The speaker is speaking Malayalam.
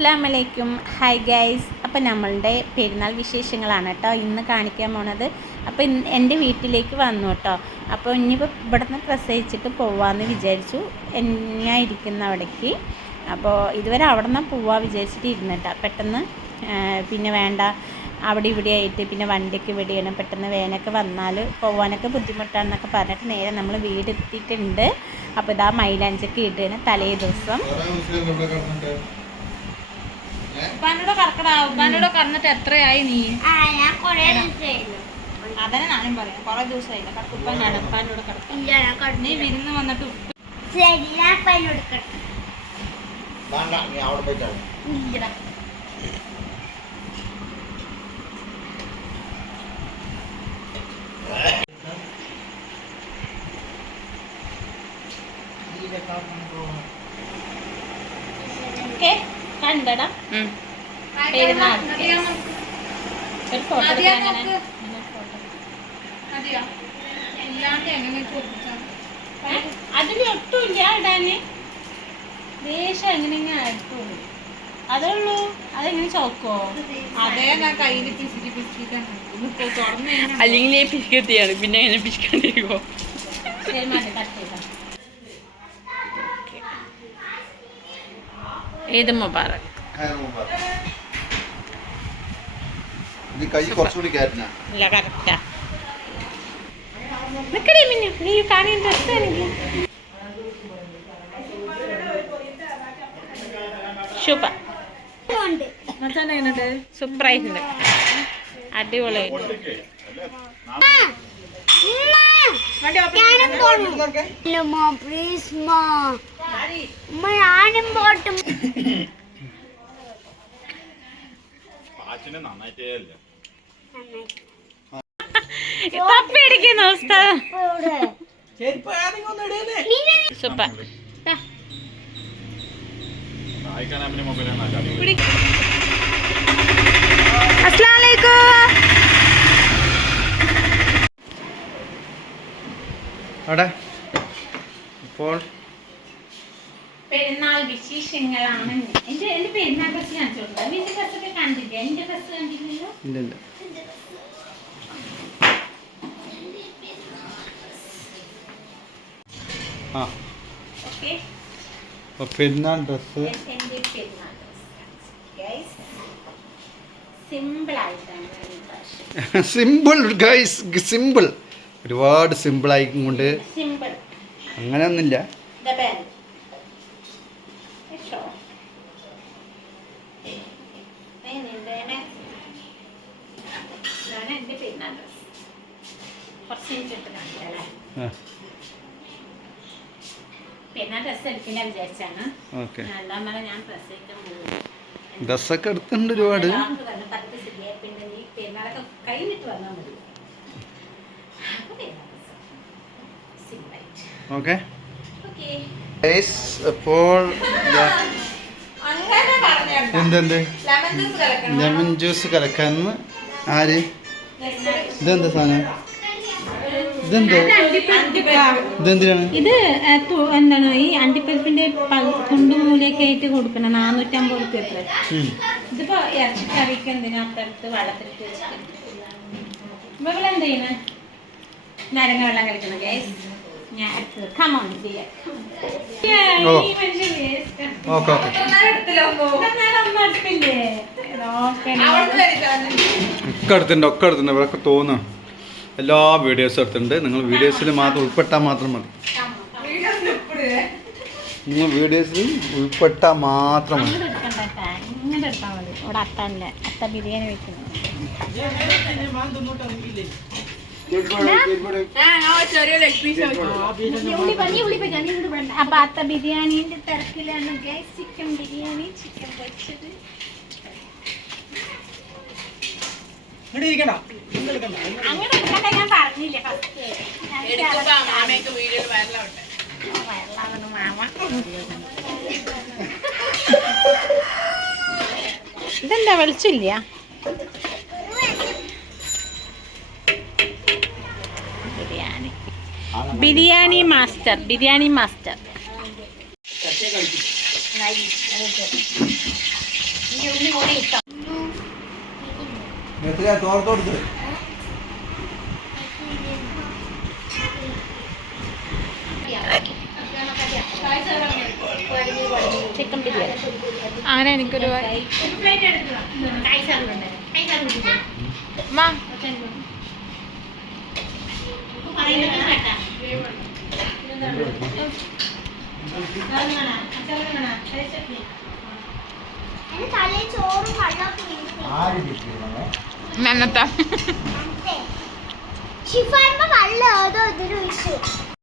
അസ്സലാമലൈക്കും. Hi guys. അപ്പോൾ നമ്മളുടെ പെരുന്നാൾ വിശേഷങ്ങളാണ് കേട്ടോ ഇന്ന് കാണിക്കാൻ പോണത്. അപ്പോൾ എൻ്റെ വീട്ടിലേക്ക് വന്നു കേട്ടോ. അപ്പോൾ ഇനിയിപ്പോൾ ഇവിടെ നിന്ന് പ്രസവിച്ചിട്ട് പോവാമെന്ന് വിചാരിച്ചു, ഞാൻ ഇരിക്കുന്ന അവിടേക്ക്. അപ്പോൾ ഇതുവരെ അവിടെ നിന്ന് പോവാൻ വിചാരിച്ചിട്ട് ഇരുന്നിട്ടാ. പെട്ടെന്ന് പിന്നെ വേണ്ട, അവിടെ ഇവിടെ ആയിട്ട് പിന്നെ വണ്ടിയൊക്കെ ഇവിടെയാണ്, പെട്ടെന്ന് വേനൊക്കെ വന്നാൽ പോകാനൊക്കെ ബുദ്ധിമുട്ടാണെന്നൊക്കെ പറഞ്ഞിട്ട് നേരെ നമ്മൾ വീടെത്തിയിട്ടുണ്ട്. അപ്പോൾ ഇതാ മൈലാഞ്ചൊക്കെ ഇടുകയാണ് തലേ ദിവസം. കറന്നിട്ട് എത്രയായി നീ? അതന്നെ ഞാനും പറയാം, കൊറേ ദിവസമായില്ല നീ വിരുന്ന് വന്നിട്ട് കണ്ടടാ അതിലൊട്ടുമില്ല ഇടാന്. ദേഷ്യം എങ്ങനെയെങ്കിലും അടുത്തുള്ളൂ, അതുള്ളൂ. അതെങ്ങനെ ചോക്കോ? അതേ ഞാൻ കയ്യില് പിസിക്കി തുറന്നു അല്ലെങ്കിൽ പിശുക്കത്തിയാണ്, പിന്നെ എങ്ങനെ പിശുക്കാണ്ടിരിക്കുമോ? ഈദ് മുബാറക്. ഇല്ല, കറക്റ്റാ. നിക്കടി മിന്നു, നീ കാര്യം ഡ്രസ്സാണെങ്കിൽ സൂപ്പർ സൂപ്പറായിട്ടുണ്ട്, അടിപൊളിയായിട്ട്. തപ്പിയടിക്കുന്നു സൂപ്പർ. ഇപ്പോൾ പെരുന്നാൾ വിശേഷങ്ങളാണ്. എന്റെ പെരുന്നാൾ ഡ്രസ് കാണിച്ചു കൊടുക്കാം. നിന്റെ ഡ്രസ്സൊക്കെ കണ്ടില്ല, എന്റെ ഡ്രസ് കണ്ടില്ലല്ലോ. ഇല്ല ആ ഓക്കെ, പെരുന്നാൾ ഡ്രസ്സ്. എന്റെ പെരുന്നാൾ ഡ്രസ് സിമ്പിൾ ആയിട്ടാണ്. സിമ്പിൾ ഗൈസ്, സിമ്പിൾ, ഒരുപാട് സിമ്പിൾ ആയിക്കൊണ്ട് സിമ്പിൾ അങ്ങനെയൊന്നുമില്ല. ഡ്രസ്സൊക്കെ എടുത്തിട്ടുണ്ട് ഒരുപാട്. ഓക്കെ, അപ്പോൾ എന്തെന്ത് ലെമൺ ജ്യൂസ് കലക്കാൻ ആര്? ഇതെന്താ സാധനം? ഇതെന്തിനാണ്? ഇത് എന്താണ് ഈ അണ്ടിപ്പരിപ്പിന്റെ കുണ്ടുമൂലയൊക്കെ ആയിട്ട് കൊടുക്കണം. 450 രൂപ എത്ര. ഇതിപ്പോ ഇറച്ചിക്കറിക്ക് എന്തിനാ അത്തടുത്ത് വെള്ളത്തിലിട്ട് വെച്ചിട്ടുണ്ട്. ഇവളെ എന്ത് ചെയ്യണ? നാരങ്ങ വെള്ളം കളിക്കണം ഗൈസ്. ഞാൻ ഒക്കെ എടുത്തിട്ടുണ്ട് ഇവരൊക്കെ തോന്നുന്നു. എല്ലാ വീഡിയോസും എടുത്തിട്ടുണ്ട്. നിങ്ങൾ വീഡിയോസിൽ മാത്രം ഉൾപ്പെട്ടാൽ മാത്രം മതി. നിങ്ങൾ വീഡിയോസിൽ ഉൾപ്പെട്ടാൽ മാത്രം മതി. ഇങ്ങനെ എടുത്താൽ മതി. ഇവിടെ അത്ത ബിരിയാണി വെക്കുന്നു. അപ്പൊ അത്ത ബിരിയാണിന്റെ തിരക്കിലാണ് ഗൈസ്. ചിക്കൻ ബിരിയാണി, ചിക്കൻ പൊരിച്ചത്. അങ്ങനെ എടുക്കണ്ട, ഞാൻ പറഞ്ഞില്ലേ ഫസ്റ്റ്. ഇതെന്താ വെളിച്ചില്ല? Biryani master, biryani master. എത്രയാ തോർത്തെടുത്ത് ചിക്കൻ ബിരിയാണി. അങ്ങനെ എനിക്കൊരു നന്നത്താ ഷിഫാൻമ കള്ള ഏതോ ഇതൊരു ഇഷ്യൂ